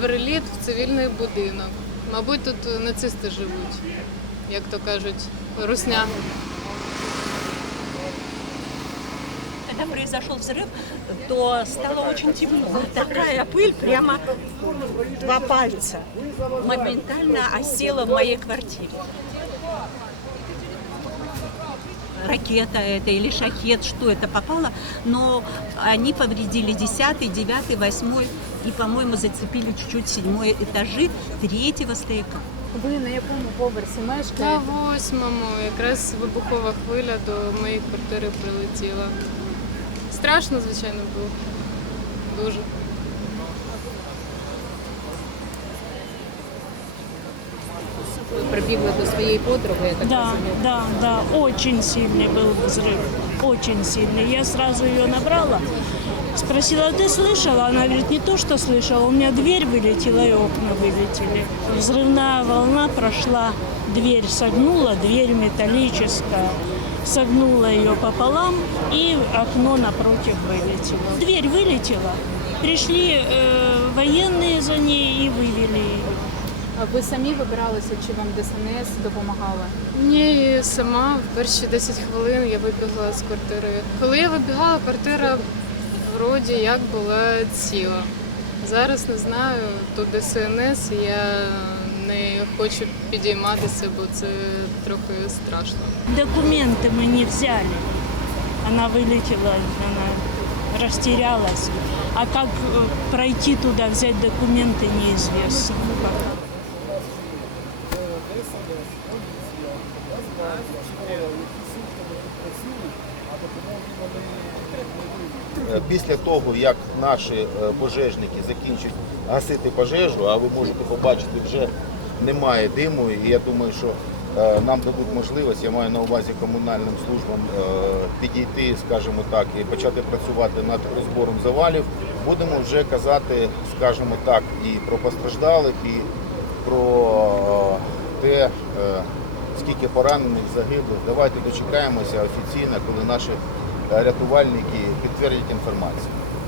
переліт в цивільний будинок. Мабуть, тут нацисти живуть, як то кажуть, русня. Когда произошел взрыв, то стало очень темно. Такая пыль прямо два пальца моментально осела в моей квартире Ракета это или шахет, что это попало, но они повредили 10, 9, 8 и, по-моему, зацепили чуть-чуть седьмой этажи третьего стояка. Ви на якому поверсі На мешкаєте? восьмому якраз вибухова хвиля до моєї квартири прилетіла. Страшно, звичайно, було. Дуже. прибігли до своєї подруги, я так Да, розумію. да, да, очень сильный был взрыв, очень сильный. Я сразу ее набрала, спросила, ты слышала? Она говорит, не то, что слышала, у меня дверь вылетела и окна вылетели. Взрывная волна прошла, дверь согнула, дверь металлическая, согнула ее пополам и окно напротив вылетело. Дверь вылетела, пришли э, военные за ней и вывели ее. А ви самі вибиралися, чи вам ДСНС допомагала? Ні, сама в перші 10 хвилин я вибігла з квартири. Коли я вибігала, квартира вроді як була ціла. Зараз не знаю, тут ДСНС, я не хочу підійматися, бо це трохи страшно. Документы мы не взяли. Она вылетела, она растерялась. А Е, Після того, як наші е, пожежники закінчать гасити пожежу, а ви можете побачити, вже немає диму, і я думаю, що е, нам дадуть можливість, я маю на увазі комунальним службам підійти, скажімо так, і почати працювати над розбором завалів. Будемо вже казати, скажімо так, і про постраждалих, і про е, скільки поранених загиблих. Давайте дочекаємося офіційно, коли наші е, рятувальники підтвердять інформацію.